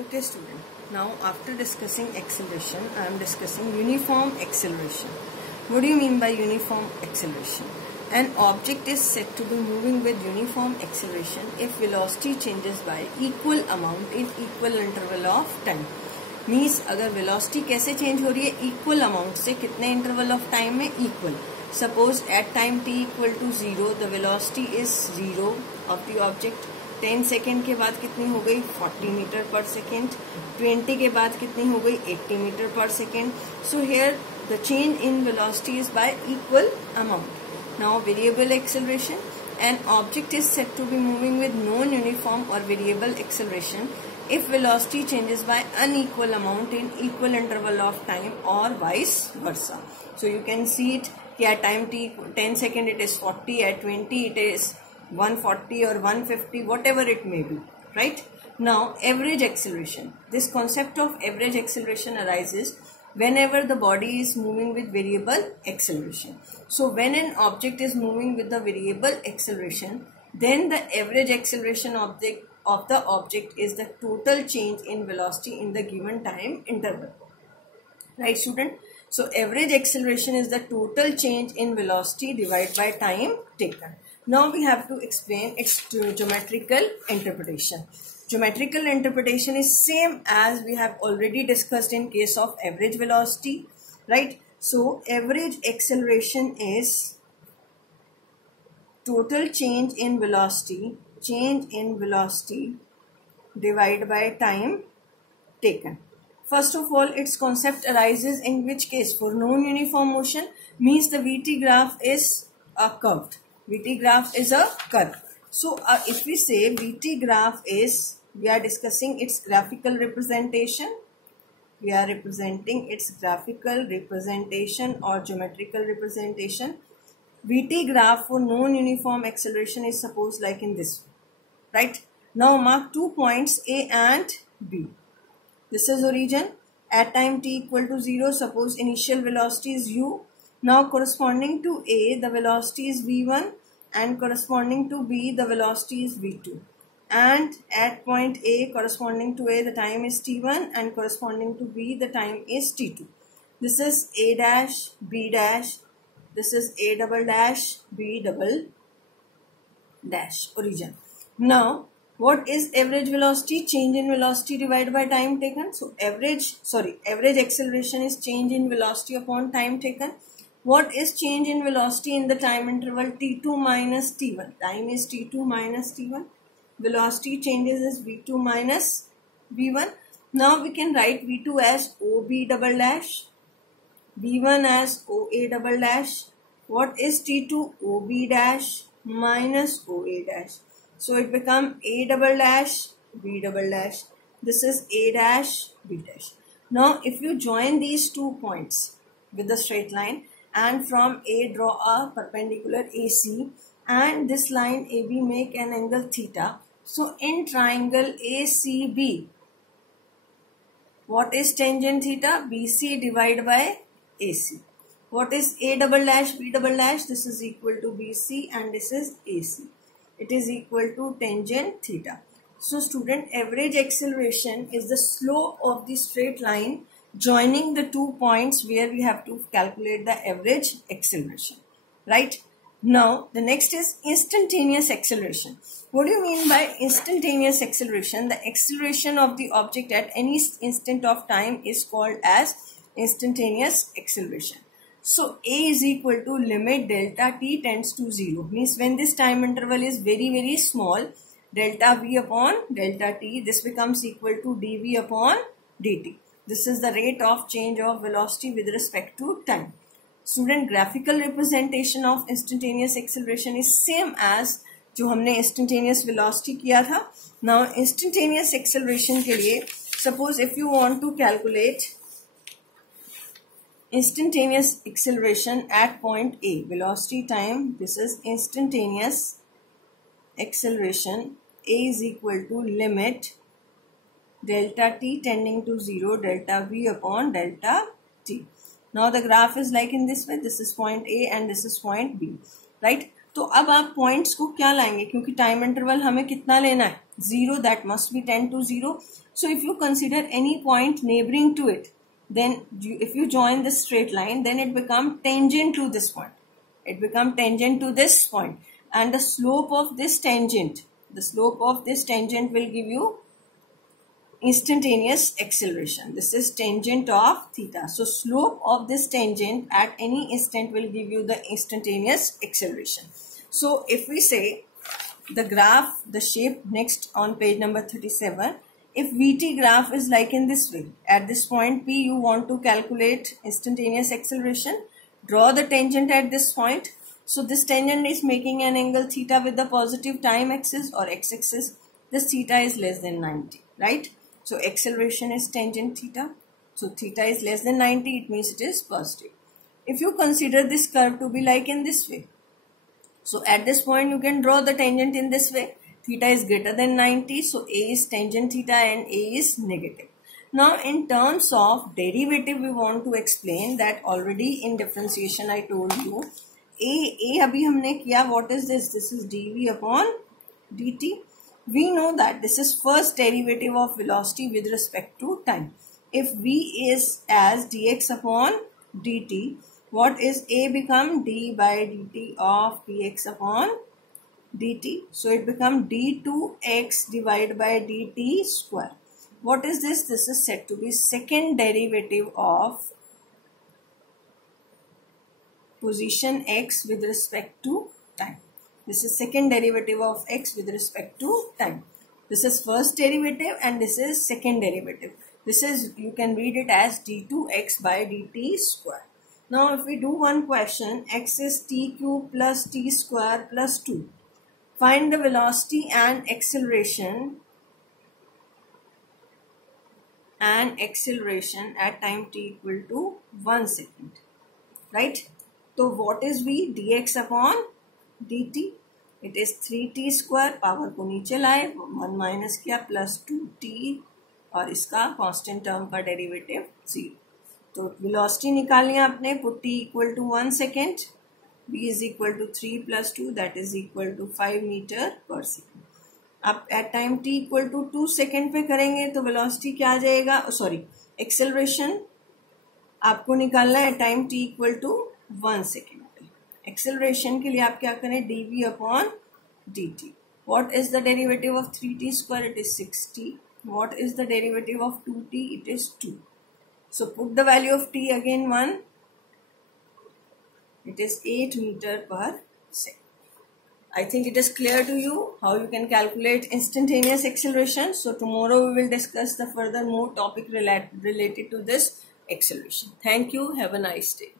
Okay student, now after discussing acceleration, I am discussing uniform acceleration. What do you mean by uniform acceleration? An object is said to be moving with uniform acceleration if velocity changes by equal amount in equal interval of time. Means अगर velocity कैसे change हो रही है equal amount से कितने interval of time में equal. Suppose at time t equal to 0 the velocity is 0 of the object. 10 second के बाद कितनी हो गई 40 मीटर पर सेकेंड. 20 के बाद कितनी हो गई 80 metre per second. So here the change in velocity is by equal amount. Now variable acceleration. An object is said to be moving with non uniform और variable acceleration if velocity changes by unequal amount in equal interval of time or vice versa. So you can see it at time t 10 second it is 40, at 20 it is 140 or 150, whatever it may be, right? Now average acceleration. This concept of average acceleration arises whenever the body is moving with variable acceleration. So when an object is moving with the variable acceleration, then the average acceleration of the object is the total change in velocity in the given time interval. Right student? So average acceleration is the total change in velocity divided by time taken. Now we have to explain its geometrical interpretation. Geometrical interpretation is same as we have already discussed in case of average velocity, right? So average acceleration is total change in velocity divided by time taken. First of all, its concept arises in which case for non-uniform motion means the VT graph is curved. VT graph is a curve. So if we say VT graph is, we are discussing its graphical representation. We are representing its graphical representation or geometrical representation. VT graph for non-uniform acceleration is supposed like in this way. Right? Now mark 2 points A and B. This is origin. At time t equal to 0, suppose initial velocity is u. Now corresponding to A, the velocity is v1 and corresponding to B, the velocity is v2. And at point A, corresponding to A, the time is t1 and corresponding to B, the time is t2. This is A dash, B dash. This is A double dash, B double dash, origin. Now, what is average velocity? Change in velocity divided by time taken. So, average acceleration is change in velocity upon time taken. What is change in velocity in the time interval t2 minus t1? Time is t2 minus t1. Velocity changes is v2 minus v1. Now, we can write v2 as OB double dash, v1 as OA double dash. What is t2? OB dash minus OA dash. So it becomes A double dash, B double dash. This is A dash, B dash. Now if you join these 2 points with the straight line and from A draw a perpendicular AC and this line AB make an angle theta. So in triangle ACB, what is tangent theta? BC divided by AC. What is A double dash, B double dash? This is equal to BC and this is AC. It is equal to tangent theta. So student, average acceleration is the slope of the straight line joining the 2 points where we have to calculate the average acceleration. Right? Now, the next is instantaneous acceleration. What do you mean by instantaneous acceleration? The acceleration of the object at any instant of time is called as instantaneous acceleration. So A is equal to limit delta t tends to 0. Means when this time interval is very small, delta v upon delta t, this becomes equal to dv upon dt. This is the rate of change of velocity with respect to time. Student, graphical representation of instantaneous acceleration is same as जो हमने instantaneous velocity किया था. Now instantaneous acceleration के लिए, suppose if you want to calculate instantaneous acceleration at point A, velocity time, this is instantaneous acceleration. A is equal to limit delta t tending to 0, delta v upon delta t. Now the graph is like in this way. This is point A and this is point B, right? तो अब आप points को क्या लाएंगे, क्योंकि time interval हमें कितना लेना है, 0, that must be 10 to 0. So if you consider any point neighboring to it, then if you join the straight line, then it become tangent to this point. It become tangent to this point, and the slope of this tangent will give you instantaneous acceleration. This is tangent of theta. So slope of this tangent at any instant will give you the instantaneous acceleration. So if we say the graph, the shape next on page number 37, if VT graph is like in this way, at this point P you want to calculate instantaneous acceleration, draw the tangent at this point. So this tangent is making an angle theta with the positive time axis or x-axis. This theta is less than 90, right? So acceleration is tangent theta. So theta is less than 90, it means it is positive. If you consider this curve to be like in this way, so at this point you can draw the tangent in this way. Theta is greater than 90, so A is tangent theta and A is negative. Now in terms of derivative, we want to explain that already in differentiation I told you. A अभी हमने किया, what is this? This is dv upon dt. We know that this is first derivative of velocity with respect to time. If v is as dx upon dt, what is A become? D by dt of dx upon dt. So it become d2x divided by dt square. What is this? This is said to be second derivative of position x with respect to time. This is second derivative of x with respect to time. This is first derivative and this is second derivative. This is, you can read it as d2x by dt square. Now if we do one question, x is t cube plus t square plus 2. Find the velocity and acceleration at time t equal to 1 second. Right? So what is v? dx upon dt. It is 3t square, power को नीचे लाए, 1 minus किया plus 2t और इसका constant term का derivative 0. तो velocity निकालनी है आपने, put t equal to 1 second, v is equal to 3 plus 2 that is equal to 5 metre per second. आप at time t equal to 2 second पे करेंगे तो वेलोसिटी क्या आ जाएगा, सॉरी एक्सेलरेशन आपको निकालना है time t equal to 1 second. Acceleration के लिए आप क्या करें, dv upon dt. What is the derivative of 3t square? It is 6t. What is the derivative of 2t? It is 2. So put the value of t again 1. It is 8 meter per second. I think it is clear to you how you can calculate instantaneous acceleration. So tomorrow we will discuss the further more topic related to this acceleration. Thank you. Have a nice day.